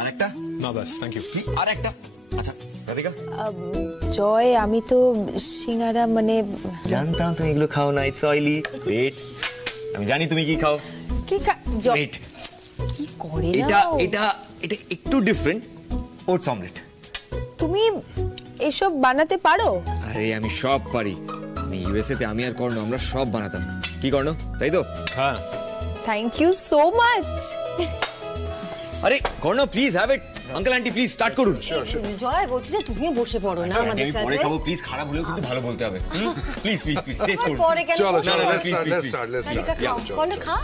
আরেকটা না বাস thank you. আরেকটা। আচ্ছা রাধিকা। জয় আমি তো সিঙ্গারা মানে জানতাম তুমি এগুলো খাও না, ইটস অয়েলি। ওয়েট, আমি জানি তুমি কি খাও। কি ওয়েট, কি করে এটা নাও? এটা এটা একটু ডিফারেন্ট, ওটস অমলেট। তুমি এসব বানাতে পারো? আরে আমি সব পারি। আমি ইউএসএ তে আমি আর কর্ণ আমরা সব বানাতাম। কি কর্ণ, তাই তো? হ্যাঁ। Thank you so much. আরে Karna please have it. Uncle aunty please start করুন। জয় বলছি যে তুমিও বসে পড়ো না আমাদের সাথে। পরে খাবো প্লিজ, খারাপ হলেও কিন্তু ভালো বলতে হবে। প্লিজ প্লিজ প্লিজ টেস্ট করুন। পরে কেন? চলো না, না, let's please, start please, let's start. খাও কোনে খা।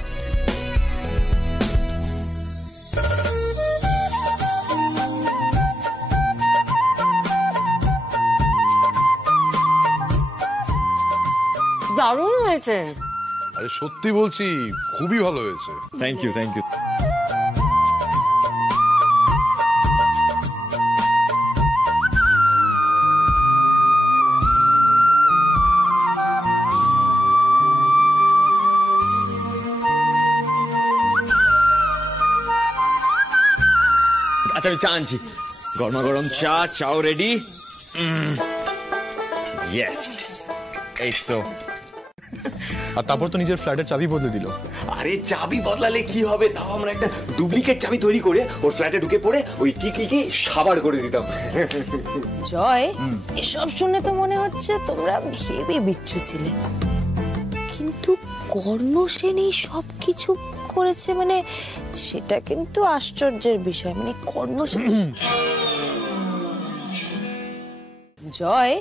দারুণ হয়েছে। আরে সত্যি বলছি খুবই ভালো হয়েছে। Thank you thank you. আচ্ছা আমি চা আনছি, গরমা গরম চা। চাও রেডি? ইয়েস, এই তো। আর তারপর তো নিজের ফ্ল্যাটের চাবি বদলে দিল। আরে চাবি বদলালে কি হবে, তাও আমরা একটা ডুপ্লিকেট চাবি তৈরি করে ওর ফ্ল্যাটে ঢুকে পড়ে ওই কি সাবার করে দিতাম। জয় এসব শুনে তো মনে হচ্ছে তোমরা হেবি বিচ্ছু ছিলে, কিন্তু কর্ণ সেন এই সব কিছু করেছে মানে সেটা কিন্তু আশ্চর্যের বিষয়। মানে কর্ণ সেন জয়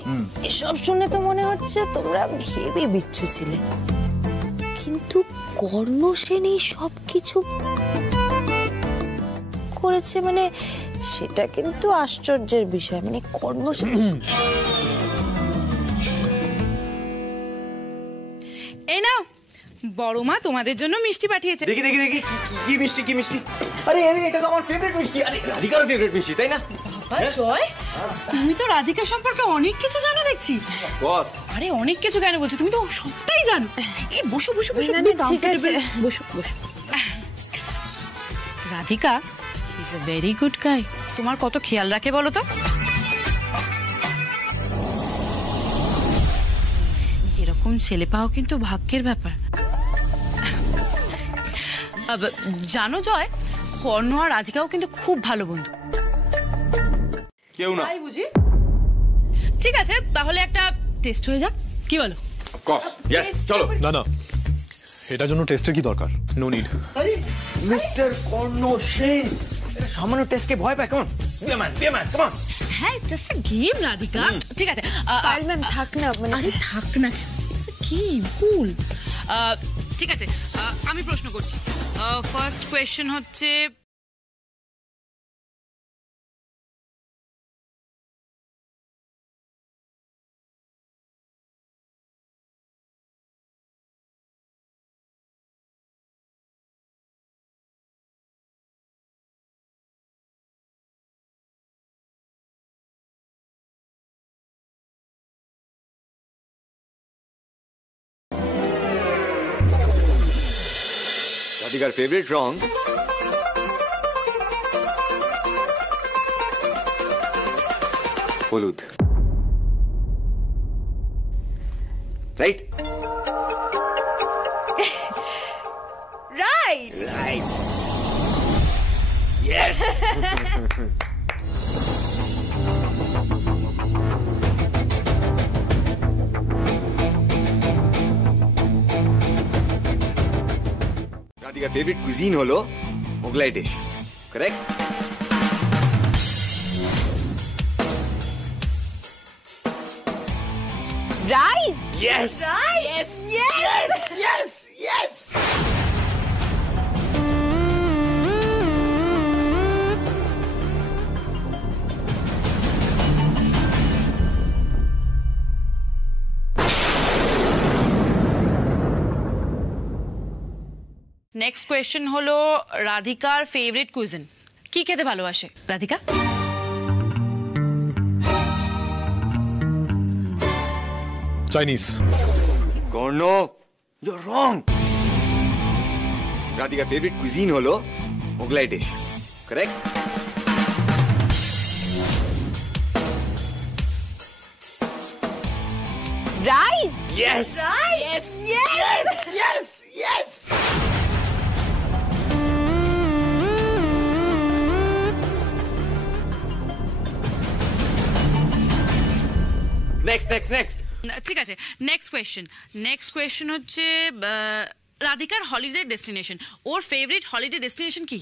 এসব শুনে তো মনে হচ্ছে তোমরা হেবি বিচ্ছু ছিলে, কিন্তু কর্ণ সেন এই সব কিছু করেছে মানে সেটা কিন্তু আশ্চর্যের বিষয়। মানে কর্ণ সেন এই নাও বড় মা তোমাদের জন্য মিষ্টি পাঠিয়েছে। দেখি দেখি দেখি কি মিষ্টি কি মিষ্টি। আরে আরে এটা তো আমার ফেভারিট মিষ্টি। আরে রাধিকার ফেভারিট মিষ্টি, তাই না? জয় তুমি তো রাধিকা সম্পর্কে অনেক কিছু জানো দেখছি। বস আরে অনেক কিছু কেন বলছো, তুমি তো সবটাই জানো। এই বসো বসো বসো, ঠিক আছে বসো বসো। Radhika is a very good guy. তোমার কত খেয়াল রাখে বলো তো। এরকম ছেলে পাওয়া কিন্তু ভাগ্যের ব্যাপার। জানো জয়, কর্ণ আর রাধিকাও কিন্তু খুব ভালো বন্ধু। কেউ না। তাই বুঝি? ঠিক আছে তাহলে একটা টেস্ট হয়ে যাক, কি বলো? অফ কোর্স ইয়েস, চলো। না না, এটার জন্য টেস্টের কি দরকার? No need. আরে মিস্টার কর্ণ সেন সামান্য টেস্টকে ভয় পায় কেমন? Be a man come on. হ্যাঁ জাস্ট আ গেম রাধিকা। ঠিক আছে পারবেন থাক না মানে আরে থাক না, ইটস আ গেম, কুল। ঠিক আছে আমি প্রশ্ন করছি। ফার্স্ট কোয়েশ্চেন হচ্ছে রাধিকার ফেভারিট রং হলুদ, রাইট? Right right, yes. রাধিকার ফেভারিট কুজিন হলো Mughlai dish, correct? Right Yes! Yes! Yes! Yes! Yes! Next question হলো রাধিকার ফেভারিট কুইজিন। কি খেতে ভালোবাসে Radhika? Chinese. Karna, you're wrong. রাধিকার ফেভারিট কুজিন হলো Mughlai dish, Correct? Right Yes! Yes! Yes! Yes! Yes! Next. ঠিক আছে, নেক্সট কোয়েশ্চেন হচ্ছে রাধিকার হলিডে ডেস্টিনেশন, ওর ফেভারিট হলিডে ডেস্টিনেশন কি?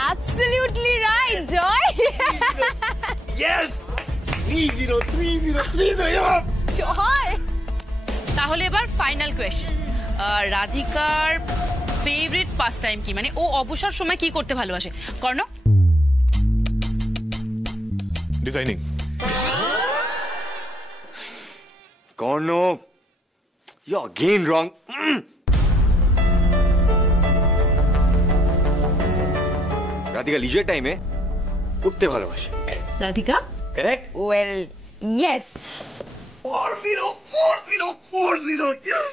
Absolutely right Joy. Yes! 3-0. Joy তাহলে এবার ফাইনাল কোয়েশ্চেন, রাধিকার ফেভারিট পাস টাইম কি, মানে ও অবসর সময় কি করতে ভালোবাসে? Karna? Designing. Corno, you're again wrong. Radhika leisure টাইমে পড়তে ভালোবাসে। Radhika? Correct? Well yes 4-0. Yes!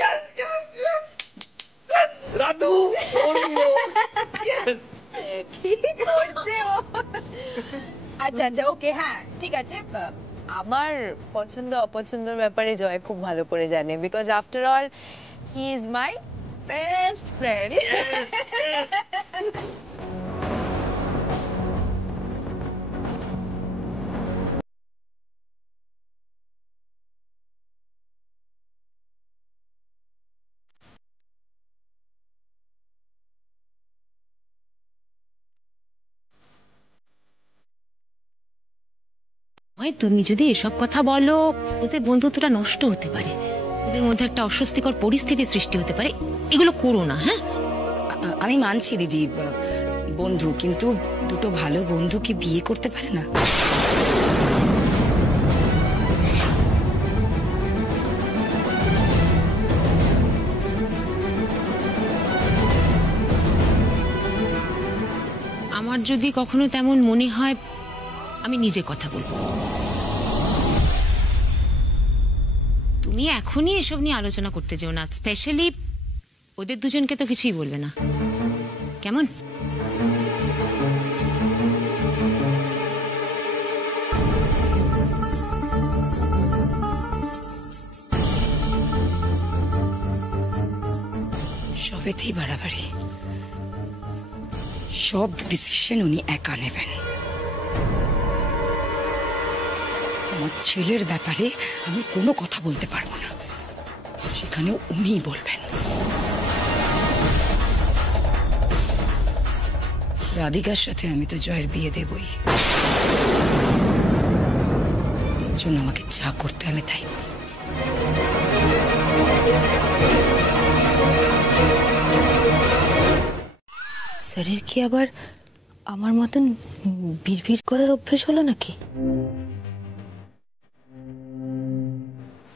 Yes! Radhu 4-0. Yes! আচ্ছা ওকে, হ্যাঁ ঠিক আছে। আমার পছন্দ অপছন্দের ব্যাপারে জয় খুব ভালো করে জানে, because after all he is my best friend. তুমি যদি এসব কথা বলো ওদের বন্ধুত্বটা নষ্ট হতে পারে, ওদের মধ্যে একটা অস্বস্তিকর পরিস্থিতি সৃষ্টি হতে পারে, এগুলো করো না। হ্যাঁ আমি মানছি দিদি, বন্ধু, কিন্তু দুটো ভালো বন্ধু কি বিয়ে করতে পারে না? আমার যদি কখনো তেমন মনে হয় আমি নিজে কথা বলবো। তুমি এখনই এসব নিয়ে আলোচনা করতে যেও না, স্পেশালি ওদের দুজনকে তো কিছুই বলবে না, কেমন? সবেতেই বাড়াবাড়ি, সব ডিসিশন উনি একা নেবেন। আমার ছেলের ব্যাপারে আমি কোনো কথা বলতে পারবো না, সেখানে উনিই বলবেন। রাধিকার সাথে আমি তো জয়ের বিয়ে দেবই, তার জন্য আমাকে যা করতে আমি তাই করব। স্যারের কি আবার আমার মতন বিড়বিড় করার অভ্যেস হলো নাকি?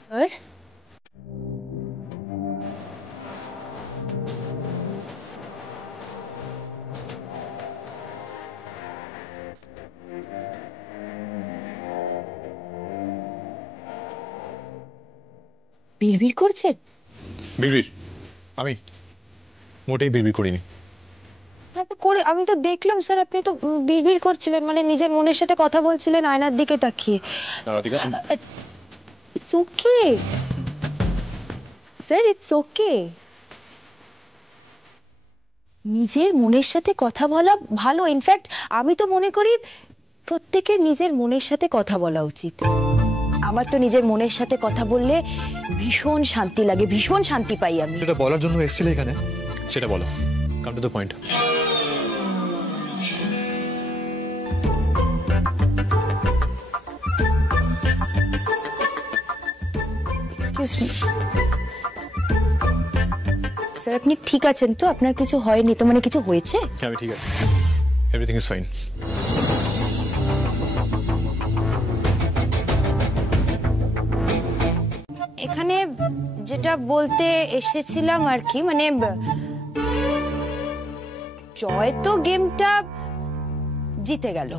স্যার বিড়বিড় করছেন? বিড়বিড়? আমি মোটেই বিড়বিড় করিনি। আমি তো দেখলাম স্যার, আপনি তো বিড়বিড় করছিলেন, মানে নিজের মনের সাথে কথা বলছিলেন আয়নার দিকে তাকিয়ে। Radhika, it's okay sir, it's okay. নিজের মনের সাথে কথা বলা ভালো, ইনফ্যাক্ট আমি তো মনে করি প্রত্যেকের নিজের মনের সাথে কথা বলা উচিত। আমার তো নিজের মনের সাথে কথা বললে ভীষণ শান্তি লাগে, ভীষণ শান্তি পাই আমি। যেটা বলার জন্য এসেছিলে এখানে সেটা বলো, come to the point. Excuse me sir, আপনি ঠিক আছেন তো? আপনার কিছু হয়নি তো? মানে কিছু হয়েছে? হ্যাঁ আমি ঠিক আছে, এভরিথিং ইজ ফাইন। এখানে যেটা বলতে এসেছিলাম আর কি, মানে জয় তো গেমটা জিতে গেল,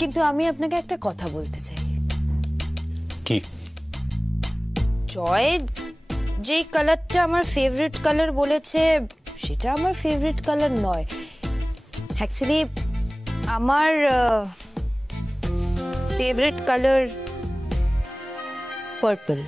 কিন্তু আমি আপনাকে একটা কথা বলতে চাই। জয় যেই কালারটা আমার ফেভারিট কালার বলেছে সেটা আমার ফেভারিট কালার নয়। অ্যাকচুয়ালি আমার ফেভারিট কালার পার্পল।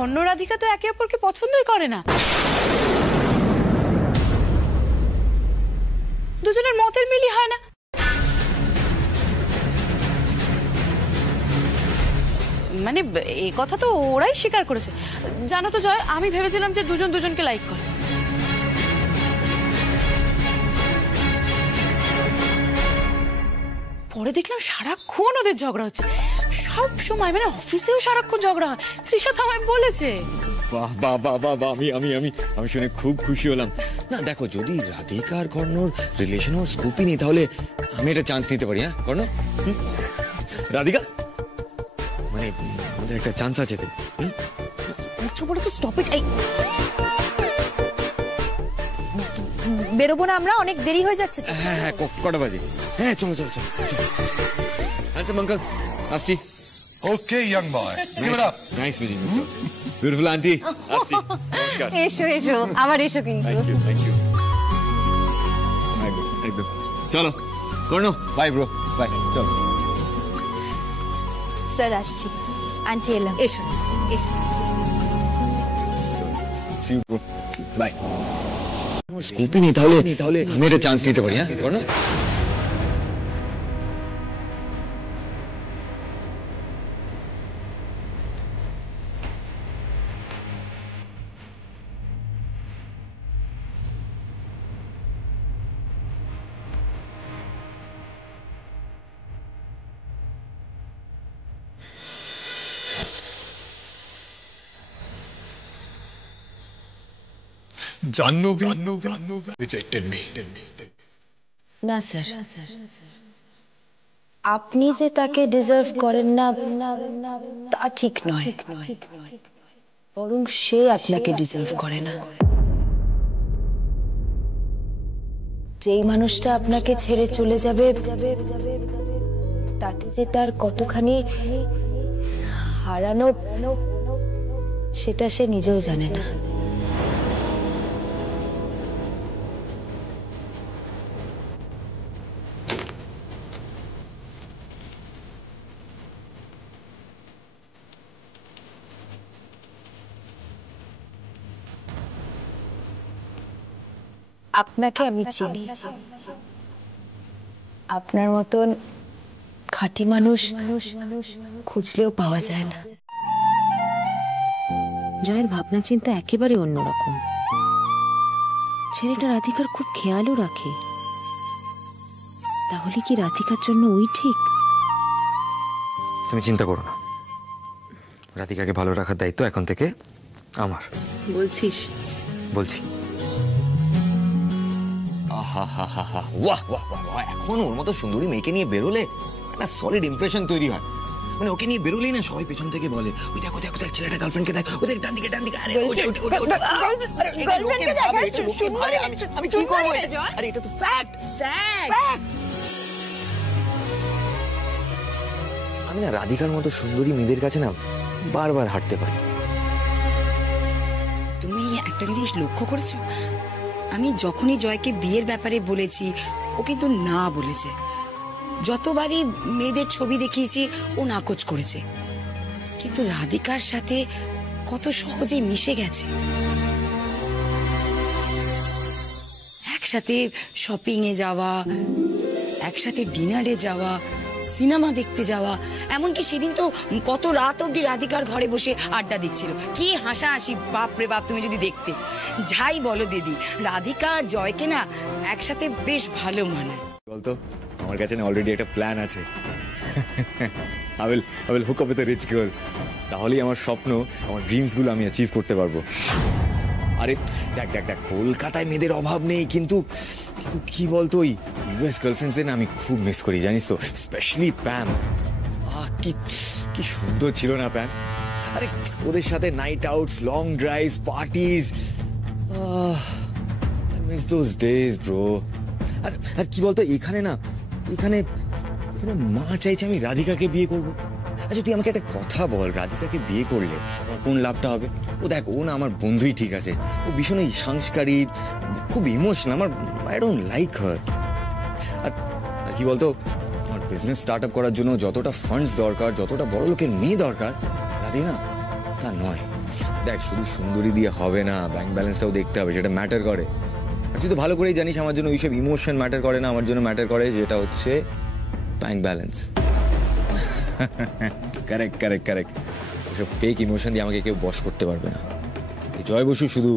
কর্ণ রাধিকা তো একে অপরকে পছন্দই করে না, দুজনের মতের মিলই হয় না। মানে এই কথা তো ওরাই স্বীকার করেছে। জানো তো জয়, আমি ভেবেছিলাম যে দুজন দুজনকে লাইক করে, পরে দেখলাম সারাক্ষণ ওদের ঝগড়া হচ্ছে, সব সময়, মানে অফিসেও সারাক্ষণ ঝগড়া হয়। তৃষা তো আমায় বলেছে। বাহ বাহ বাহ বাহ বাহ, আমি আমি আমি আমি শুনে খুব খুশি হলাম। না দেখো, যদি রাধিকা আর কর্ণর রিলেশন ওর স্কোপই নেই, তাহলে আমি একটা চান্স নিতে পারি। হ্যাঁ কর্ণ, রাধিকা, মানে আমাদের একটা চান্স আছে তো। বলছো বলো তো, স্টপ ইট। এই বেরোবো না আমরা, অনেক দেরি হয়ে যাচ্ছে। হ্যাঁ হ্যাঁ, কটা বাজে? হ্যাঁ চলো চলো চলো। আচ্ছা আঙ্কেল, আসছি। Okay, young boy. Give it up. Nice meeting you, beautiful aunty. আসছি। এসো এসো, আবার এসো কিন্তু। Thank you thank you. একদম একদম। চলো কর্ণ, বাই ব্রো, বাই। চলো স্যার, আসছি। আন্টি এলাম। এসো এসো। See you bro, bye. স্কোপই নেই, তাহলে আমি একটা চান্স নিতে পারি। হ্যাঁ কর্ণ। Jahnavi rejected me. না স্যার, আপনি যে তাকে ডিজার্ভ করেন না তা ঠিক নয়, বরং সে আপনাকে ডিজার্ভ করে না। যেই মানুষটা আপনাকে ছেড়ে চলে যাবে, তাতে যে তার কতখানি হারানো সেটা সে নিজেও জানে না। আপনাকে আমি চিনি, আপনার মতন খাঁটি মানুষ খুঁজলেও পাওয়া যায় না। জয়ের ভাবনা চিন্তা একেবারে অন্যরকম। ছেলেটা রাধিকার খুব খেয়ালও রাখে। তাহলে কি রাধিকার জন্য ওই ঠিক? তুমি চিন্তা করো না, রাধিকাকে ভালো রাখার দায়িত্ব এখন থেকে আমার। বলছিস? বলছি। আহা হা হা হা, ওয়াহ ওয়াহ ওয়াহ ওয়াহ, এখন ওর মতো সুন্দরী মেয়েকে নিয়ে বেরোলে একটা সলিড ইমপ্রেশন তৈরি হয়। মানে ওকে নিয়ে বেরোলেই না সবাই পেছন থেকে বলে, ওই দেখো দেখো দেখ ছেলেটা গার্লফ্রেন্ডকে দেখ, ওই দেখ ডান দিকে ডান দিকে, আরে ওটা ওটা ওটা ওটা, আরে এটা লোকে ভাবে, এটা লোকে ভাবে, আমি কি করব? আরে এটা তো ফ্যাক্ট ফ্যাক্ট। আমি না রাধিকার মতো সুন্দরী মেয়েদের কাছে না বারবার হাঁটতে পারি। তুমি একটা জিনিস লক্ষ্য করেছো? আমি যখনই জয়কে বিয়ের ব্যাপারে বলেছি ও কিন্তু না বলেছে। যতবারই মেয়েদের ছবি দেখিয়েছি ও নাকচ করেছে, কিন্তু রাধিকার সাথে কত সহজেই মিশে গেছে। একসাথে শপিং এ যাওয়া, একসাথে ডিনারে যাওয়া, সিনেমা দেখতে যাওয়া, এমনকি সেদিন তো কত রাত অব্দি রাধিকার ঘরে বসে আড্ডা দিচ্ছিল। কি হাসাহাসি, বাপ রে বাপ, তুমি যদি দেখতে। যাই বলো দিদি, রাধিকা আর জয়কে না একসাথে বেশ ভালো মানায়। বলতো আমার কাছে না অলরেডি একটা প্ল্যান আছে। I will hook up with a rich girl. তাহলেই আমার স্বপ্ন, আমার ড্রিমস গুলো আমি অ্যাচিভ করতে পারবো। আরে দেখ দেখ দেখ, কলকাতায় মেয়েদের অভাব নেই, কিন্তু কি বলতো ওই ইউএস গার্লফ্রেন্ডসদের না আমি খুব মিস করি, জানিস তো, স্পেশালি প্যাম। কি সুন্দর ছিল না প্যাম? আরে ওদের সাথে night outs, long drives, parties, I miss those days bro. আর কি বলতো, এখানে মা চাইছে আমি রাধিকাকে বিয়ে করব। আচ্ছা তুই আমাকে একটা কথা বল, রাধিকাকে বিয়ে করলে কোন লাভটা হবে? ও দেখ, ও না আমার বন্ধুই ঠিক আছে, ও ভীষণই সাংস্কারিক, খুব emotional, I don't like her. আর কি বলতো, আমার বিজনেস স্টার্ট আপ করার জন্য যতটা ফান্ডস দরকার, যতটা বড় লোকের মেয়ে দরকার, রাধি না তা নয়। দেখ, শুধু সুন্দরী দিয়ে হবে না, ব্যাংক ব্যালেন্সটাও দেখতে হবে, সেটা ম্যাটার করে। আর তুই তো ভালো করেই জানিস আমার জন্য ওইসব ইমোশন ম্যাটার করে না, আমার জন্য ম্যাটার করে যেটা হচ্ছে bank balance. Correct correct correct. ওসব ফেক ইমোশন দিয়ে আমাকে কেউ বশ করতে পারবে না। এই জয় বসু শুধু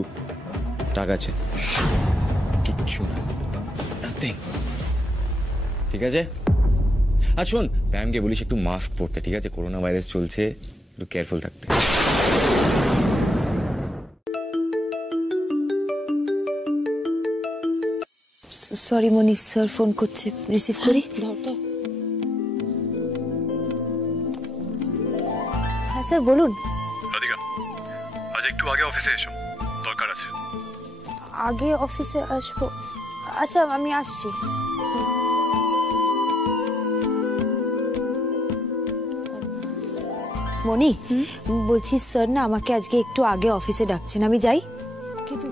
টাকা আছে, কিচ্ছু না, নাথিং। ঠিক আছে? আর শোন, প্যামকে বলিস একটু মাস্ক পরতে, ঠিক আছে? করোনা ভাইরাস চলছে, একটু কেয়ারফুল থাকতে। সরি মনীষ, স্যার ফোন করছে, রিসিভ করি। হ্যাঁ স্যার বলুন। রাধিকা, আজ একটু আগে অফিসে এসো, দরকার আছে। আগে অফিসে আসবো? আচ্ছা আমি আসছি। মনি, বলছি স্যার না আমাকে আজকে একটু আগে অফিসে ডাকছেন, আমি যাই? কিন্তু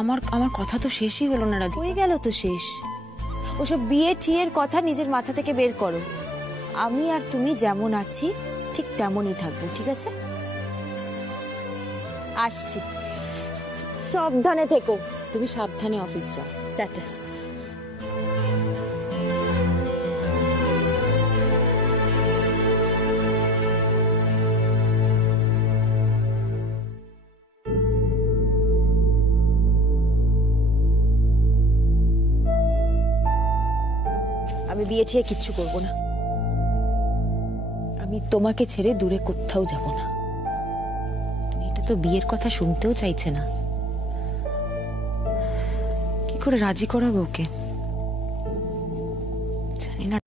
আমার কথা তো শেষই হলো না রাধিকা। হয়ে গেল তো শেষ। ওসব বিয়ে ঠিয়ের কথা নিজের মাথা থেকে বের করো। আমি আর তুমি যেমন আছি ঠিক তেমনই থাকবো, ঠিক আছে? আসছি, সাবধানে থেকো। তুমি সাবধানে অফিস যাও। টাটা। আমি বিয়ে ঠিয়ে কিচ্ছু করব না। আমি তোমাকে ছেড়ে দূরে কোথাও যাব না। এটা তো বিয়ের কথা শুনতেও চাইছে না। কি করে রাজি করাবো ওকে জানি না।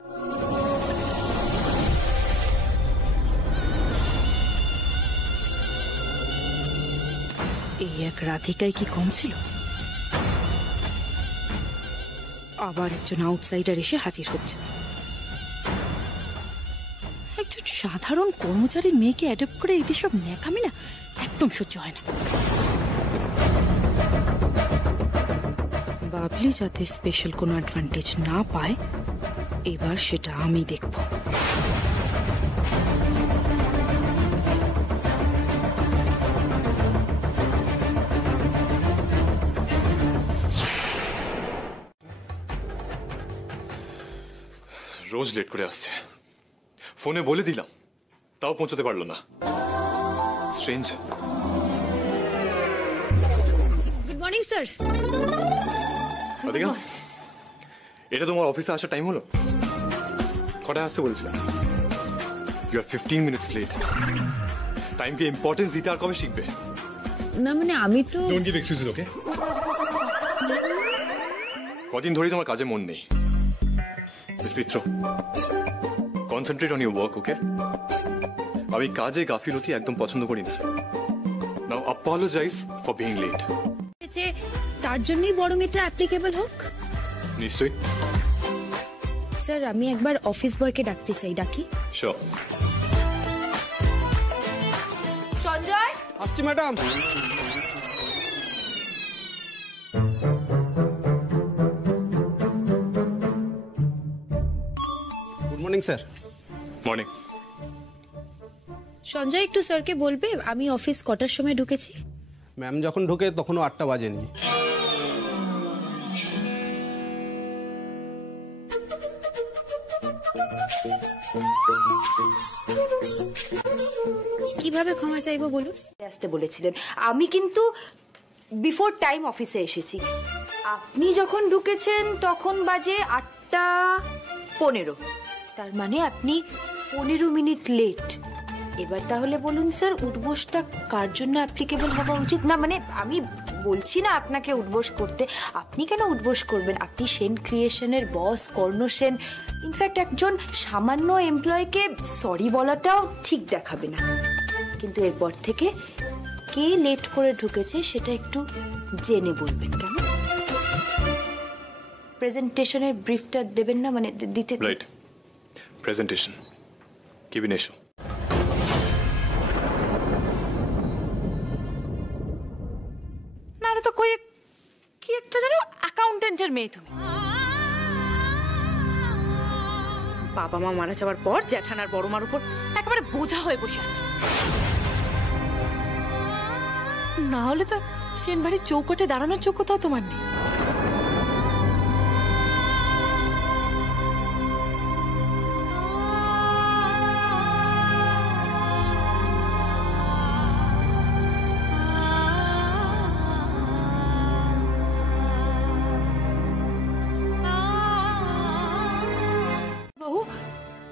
এই এক রাধিকায় কি কম ছিল? আবার একজন আউটসাইডার এসে হাজির হচ্ছে। একজন সাধারণ কর্মচারীর মেয়েকে অ্যাডপ্ট করে এদের সব ন্যাকামি না একদম সহ্য হয় না। বাবলি যাতে স্পেশাল কোনো অ্যাডভান্টেজ না পায়, এবার সেটা আমি দেখব। রোজ লেট করে আসছে, ফোনে বলে দিলাম তাও পৌঁছতে পারলো না। Strange. Good morning sir. Radhika, এটা তোমার অফিসে আসার টাইম হলো? কটায় আসতে বলেছিলাম? You are 15 minutes late. টাইমকে ইম্পর্টেন্স দিতে আর কবে শিখবে? না মানে আমি তো ডোন্ট গিভ এক্সকিউজেস, ওকে? কদিন ধরেই তোমার কাজে মন নেই। Miss Mitra, concentrate on your work, okay? আমি কাজে গাফিলতি একদম পছন্দ করি না। Now apologise for being late. তার জন্যই বরং এটা অ্যাপ্লিকেবল হোক। নিশ্চয়ই। স্যার আমি একবার অফিস বয়কে ডাকতে চাই, ডাকি? শিওর। সঞ্জয়, আসছি madam. Good morning sir. Morning. Sanjay একটু স্যারকে বলবে আমি অফিস কটার সময় ঢুকেছি? ম্যাম যখন ঢোকে তখনও 8টা বাজেনি। কিভাবে ক্ষমা চাইবো বলুন? আসতে বলেছিলেন, আমি কিন্তু বিফোর টাইম অফিসে এসেছি। আপনি যখন ঢুকেছেন তখন বাজে 8:15, তার মানে আপনি 15 মিনিট লেট। এবার তাহলে বলুন স্যার, উঠবোসটা কার জন্য অ্যাপ্লিকেবল হওয়া উচিত? না মানে আমি বলছি না আপনাকে উঠবোস করতে, আপনি কেন উঠবোস করবেন? আপনি সেন ক্রিয়েশনের বস, কর্ণ সেন। ইনফ্যাক্ট একজন সামান্য এমপ্লয়কে সরি বলাটাও ঠিক দেখাবে না। কিন্তু এরপর থেকে কে লেট করে ঢুকেছে সেটা একটু জেনে বলবেন, কেন? প্রেজেন্টেশনের ব্রিফটা দেবেন না, মানে দিতে? Right, presentation. কেবিনে এসো। না এটা তো কই কি একটা জানো অ্যাকাউন্টেন্টের মেয়ে তুমি। বাবা মা মারা যাওয়ার পর জ্যাঠানার বড় মার উপর একেবারে বোঝা হয়ে বসে আছো। না হলে তো সেন বাড়ির চৌকটে দাঁড়ানোর যোগ্যতাও তোমার নেই।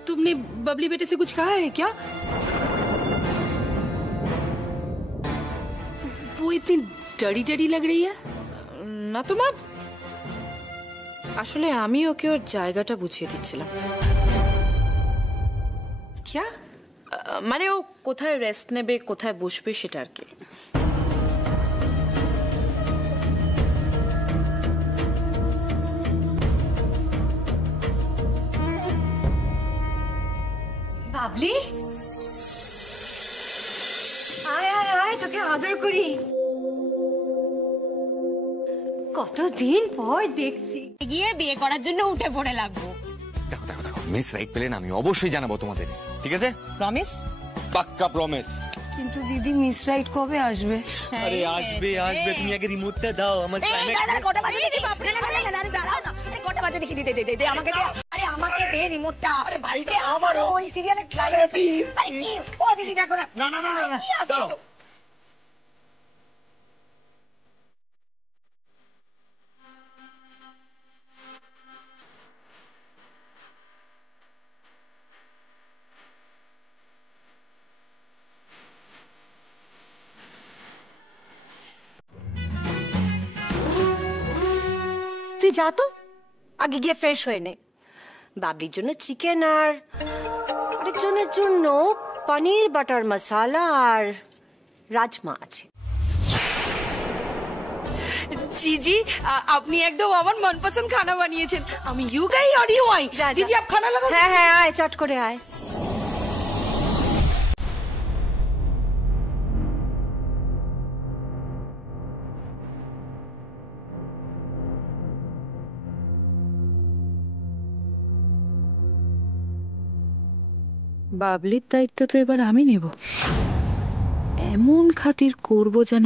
तुमने बबली बेटे से कुछ कहा है क्या? वो इतनी डरी डरी लग रही है। না তোমার, আসলে আমি ওকে ওর জায়গাটা বুঝিয়ে দিচ্ছিলাম। क्या? মানে ও কোথায় রেস্ট নেবে, কোথায় বসবে সেটা আর কি। বাবলি, আয় আয় আয়, তোকে আদর করি। কতদিন পর দেখছি। গিয়ে বিয়ে করার জন্য উঠে পড়ে লাগবো। দেখো দেখো দেখো, মিস রাইট পেলে না আমি অবশ্যই জানাবো তোমাদের, ঠিক আছে? প্রমিস? পাক্কা প্রমিস। কিন্তু দিদি মিস রাইট কবে আসবে? আরে আসবে আসবে, তুমি আগে রিমোটটা দাও আমার। কটা বাজে দেখি? বাপরে না দাঁড়াও না, কটা বাজে দেখি? দে আমাকে দে। আরে আমাকে দে রিমোটটা। আরে বাড়িতে আমারও ওই সিরিয়ালে ট্রাই আছে। আরে কি ও দিদি দেখো না। না না না না দাঁড়াও। তুই যা তো, আগে গিয়ে ফ্রেশ হয়ে নে। বাবলির জন্য চিকেন আর আরেকজনের জন্য পনির বাটার মশালা আর রাজমা আছে। जीजी আপনি একদম আমার মনপসন্দ খানা বানিয়েছেন। আমি you guy are you I. जीजी आप खाना लगाओ। হ্যাঁ হ্যাঁ আয়, চট করে আয়। বাবলির দায়িত্ব তো এবার আমি নেব। এমন খাতির করব যেন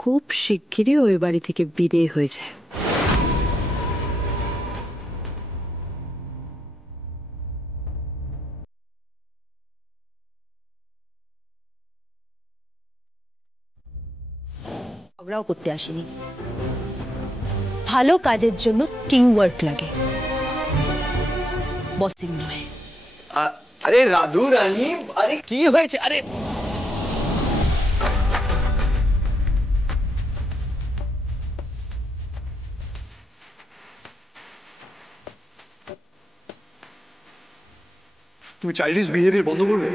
খুব শিগগিরই ওই বাড়ি থেকে বিদেয় হয়ে যায়। ঝগড়াও করতে আসিনি, ভালো কাজের জন্য টিম ওয়ার্ক লাগে, বসিং নয়। আরে রাধু রানী, আরে কি হয়েছে? আরে তুমি চাইল্ডিশ বিহেভিয়ার বন্ধ করবে?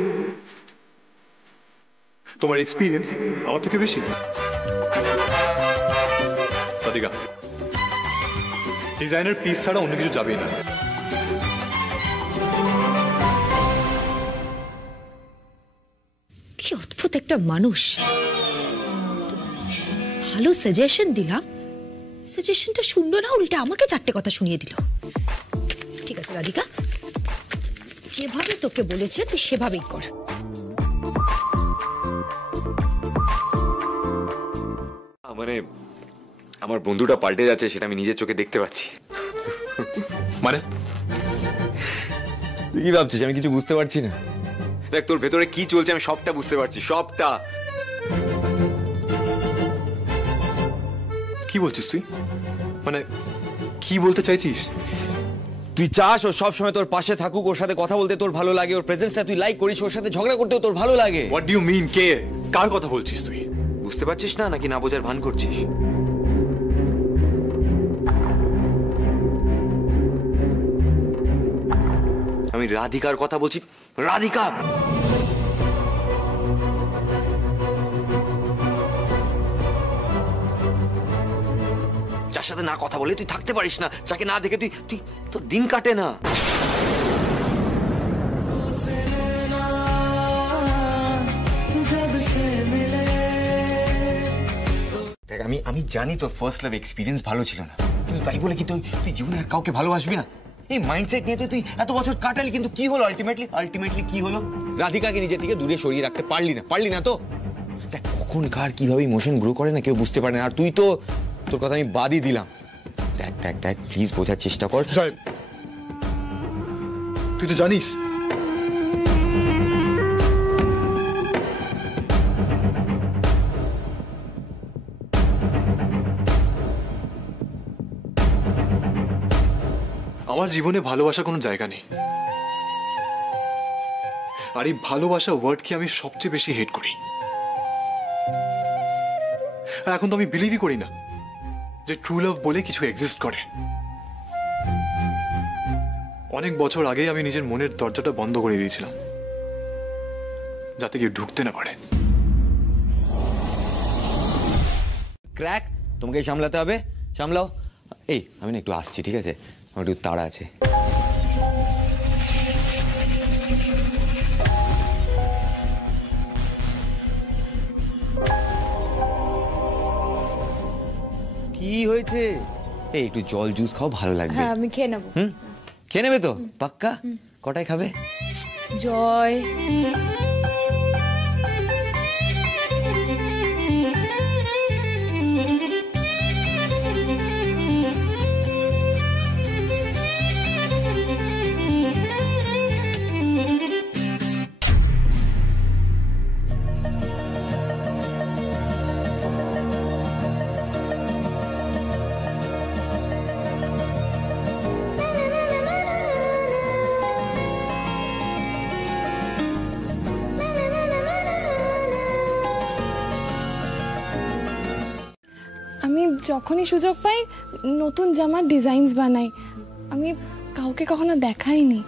তোমার এক্সপিরিয়েন্স আমার থেকে বেশি। রাধিকা, ডিজাইনার পিস ছাড়া অন্য কিছু যাবেই না। কি অদ্ভুত একটা মানুষ। ভালো সাজেশন দিলাম, সাজেশনটা শুনলো না, উল্টে আমাকে 4টে কথা শুনিয়ে দিল। ঠিক আছে রাধিকা, যেভাবে তোকে বলেছে তুই সেভাবেই কর। মানে আমার বন্ধুটা পাল্টে যাচ্ছে, সেটা আমি নিজের চোখে দেখতে পাচ্ছি। মানে তুই কি ভাবছিস আমি কিছু বুঝতে পারছি না? দেখ, তোর ভেতরে কি চলছে আমি সবটা বুঝতে পারছি, সবটা। কি বলছিস তুই? মানে কি বলতে চাইছিস? তুই চাস ও সব সময় তোর পাশে থাকুক, ওর সাথে কথা বলতে তোর ভালো লাগে, ওর প্রেজেন্সটা তুই লাইক করিস, ওর সাথে ঝগড়া করতেও তোর ভালো লাগে। What do you mean? কে, কার কথা বলছিস তুই? বুঝতে পারছিস না নাকি না বোঝার ভান করছিস? আমি রাধিকার কথা বলছি। রাধিকা, যার সাথে না কথা বলে তুই থাকতে পারিস না, যাকে না দেখে তুই তুই তোর দিন কাটে না। দেখ, আমি জানি তোর ফার্স্ট লাভ এক্সপিরিয়েন্স ভালো ছিল না, কিন্তু তাই বলে কি তুই জীবনে আর কাউকে ভালোবাসবি না? এই মাইন্ডসেট নিয়ে তুই এত বছর কাটালি, কিন্তু কি হলো আলটিমেটলি কি হলো? রাধিকাকে নিজে থেকে দূরে সরিয়ে রাখতে পারলি না তো? দেখ, কখন কার কিভাবে ইমোশন গ্রো করে না কেউ বুঝতে পারে না। আর তুই তো, তোর কথা আমি বাদই দিলাম। দেখ প্লিজ বোঝার চেষ্টা কর। তুই তো জানিস আমার জীবনে ভালোবাসা কোনো জায়গা নেই। আর এই ভালোবাসা ওয়ার্ডকে আমি সবচেয়ে বেশি হেট করি। আর এখন তো আমি বিলিভই করি না যে ট্রু লাভ বলে কিছু এক্সিস্ট করে। অনেক বছর আগেই আমি নিজের মনের দরজাটা বন্ধ করে দিয়েছিলাম, যাতে কেউ ঢুকতে না পারে। ক্র্যাক, তোমাকে সামলাতে হবে, সামলাও। এই আমি না একটু আসছি, ঠিক আছে? আমার একটু তাড়া আছে। কি হয়েছে? এই একটু জল জুস খাও, ভালো লাগবে। হ্যাঁ, আমি খেয়ে নেবো। খেয়ে নেবে তো? পাক্কা? কটায় খাবে? জয়, আমি যখনই সুযোগ পাই নতুন জামার ডিজাইনস বানাই। আমি কাউকে কখনো দেখাইনি।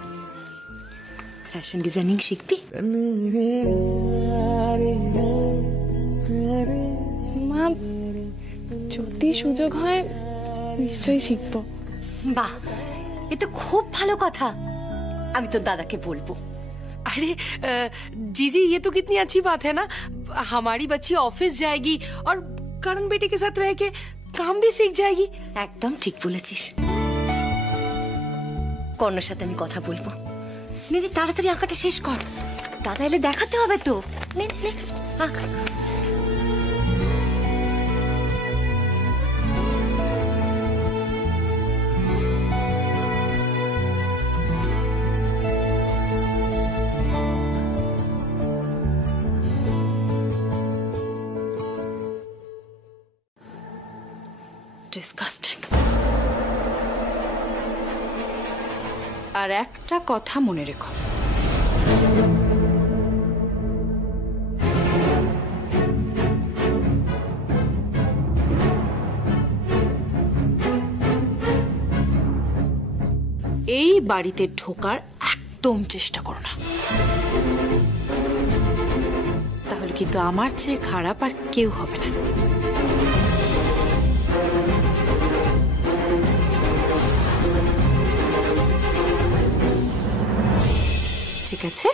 ফ্যাশন ডিজাইনিং শিখবি? মা, যদি সুযোগ হয় নিশ্চয়ই শিখবো। বাহ, এ তো খুব ভালো কথা। আমি তো দাদাকে বলবো। अरे जीजी, ये तो कितनी अच्छी बात है ना। हमारी बच्ची ऑफिस जाएगी और करण बेटे के साथ रह के काम भी सीख जाएगी। একদম ঠিক বলেছিস। কর্ণর সাথে আমি কথা বলবো। নে তাড়াতাড়ি আঁকাটা শেষ কর, দাদা এলে দেখাতে হবে তো। নে আঁক। ডিসকাস্টিং। আর একটা কথা মনে রেখো, এই বাড়িতে ঢোকার একদম চেষ্টা করো না, তাহলে কিন্তু আমার চেয়ে খারাপ আর কেউ হবে না। ঠিক আছে?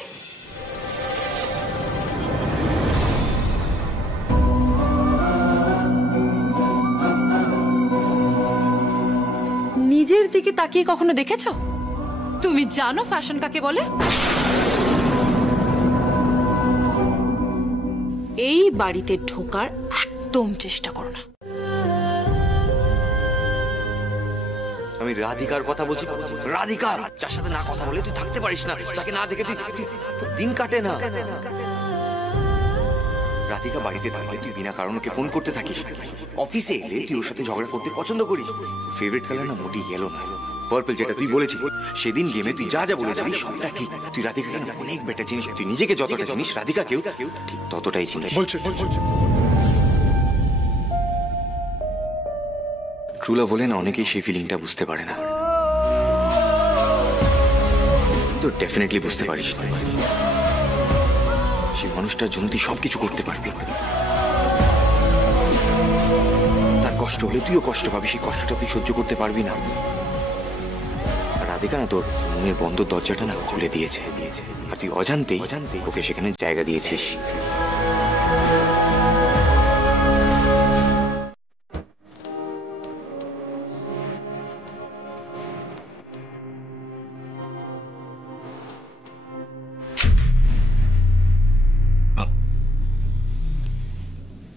নিজের দিকে তাকিয়ে কখনো দেখেছো? তুমি জানো ফ্যাশন কাকে বলে? এই বাড়িতে ঢোকার একদম চেষ্টা করো না। আমি রাধিকার কথা বলছি। রাধিকা, যার সাথে না কথা বলে তুই থাকতে পারিস না, যাকে না দেখে তুই তোর দিন কাটে না। রাধিকা বাড়িতে থাকলে তুই বিনা কারণে ফোন করতে থাকিস, অফিসে এলে তুই ওর সাথে ঝগড়া করতে পছন্দ করিস। ফেভারিট কালার না মোটি ইয়েলো না, পার্পল, যেটা তুই বলেছিস সেদিন গেমে। তুই যা যা বলেছিলি সবটা ঠিক। তুই রাধিকাকে অনেক বেটার চিনিস। তুই নিজেকে যতটা চিনিস রাধিকাকেও ঠিক ততটাই চিনিস। ট্রু লাভ বলে না অনেকেই সেই ফিলিংটা বুঝতে পারে না। তো ডেফিনেটলি বুঝতে পারিস না। সেই মানুষটার জন্য তুই সবকিছু করতে পারবি। তার কষ্ট হলে তুইও কষ্ট পাবি, সেই কষ্টটা তুই সহ্য করতে পারবি না। রাধিকা না তোর মনের বন্ধ দরজাটা না খুলে দিয়েছে, আর তুই অজান্তেই ওকে সেখানে জায়গা দিয়েছিস।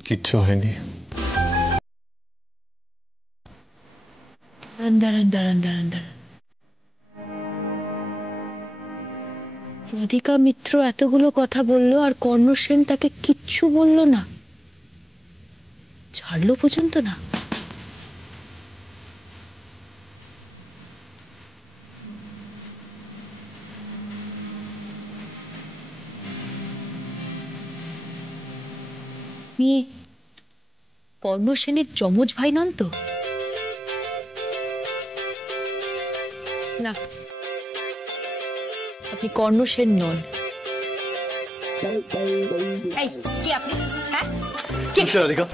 কিচ্ছু হয়নি। রাধিকা মিত্র এতগুলো কথা বললো আর কর্ণ সেন তাকে কিচ্ছু বললো না, ছাড়লো পর্যন্ত না। মেয়ে কর্ণ সেনের যমজ ভাই নন তো? না, আপনি কর্ণ সেন নন। এই কি আপনি? হ্যাঁ, রাধিকা,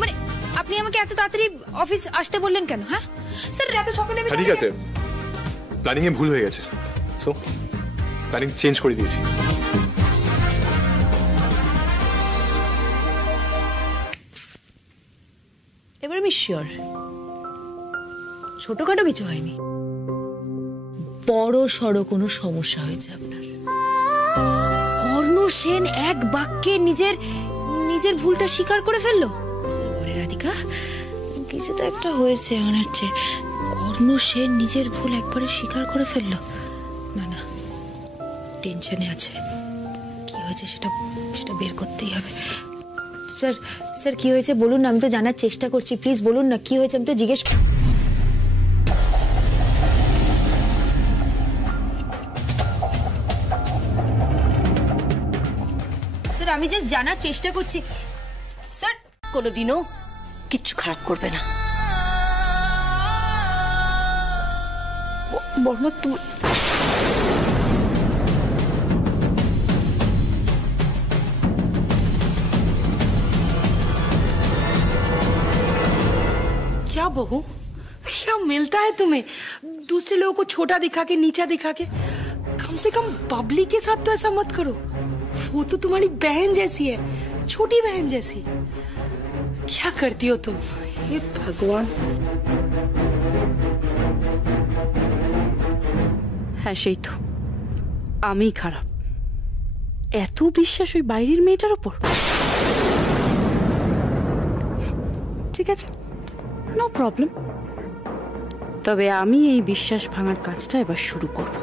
মানে আপনি আমাকে এত তাড়াতাড়ি অফিস আসতে বললেন কেন? হ্যাঁ স্যার, এত সকালে আমি ঠিক আছে, প্ল্যানিং এ ভুল হয়ে গেছে, সো প্ল্যানিং চেঞ্জ করে দিয়েছি। এবার আমি শিওর ছোটখাটো কিছু হয়নি, বড় সড়ো কোনো সমস্যা হয়েছে আপনার। কর্ণ সেন এক বাক্যে নিজের ভুলটা স্বীকার করে ফেললো। ওরে রাধিকা, কিছু তো একটা হয়েছে মনে হচ্ছে। কর্ণ সেন নিজের ভুল একবারে স্বীকার করে ফেললো। না না, টেনশনে আছে। কি হয়েছে সেটা বের করতেই হবে। স্যার কি হয়েছে বলুন না, আমি তো জানার চেষ্টা করছি। প্লিজ বলুন না কি হয়েছে, আমি তো জিজ্ঞেস। স্যার আমি জাস্ট জানার চেষ্টা করছি। স্যার কোনোদিনও কিচ্ছু খারাপ করবে না। বর্মা তুই क्या बहू, क्या मिलता है तुम्हें? दूसरे लोगों को छोटा दिखा के, नीचा दिखा के। कम से कम बबली के साथ तो ऐसा मत करो। वो तो तुम्हारी बहन जैसी है, छोटी बहन जैसी। क्या करती हो तुम? हे भगवान। হ্যাঁ সেই তো, আমি খারাপ। এত বিশ্বাস ওই বাইরের মেয়েটার উপর? ঠিক আছে, নো প্রবলেম। তবে আমি এই বিশ্বাস ভাঙার কাজটা এবার শুরু করব।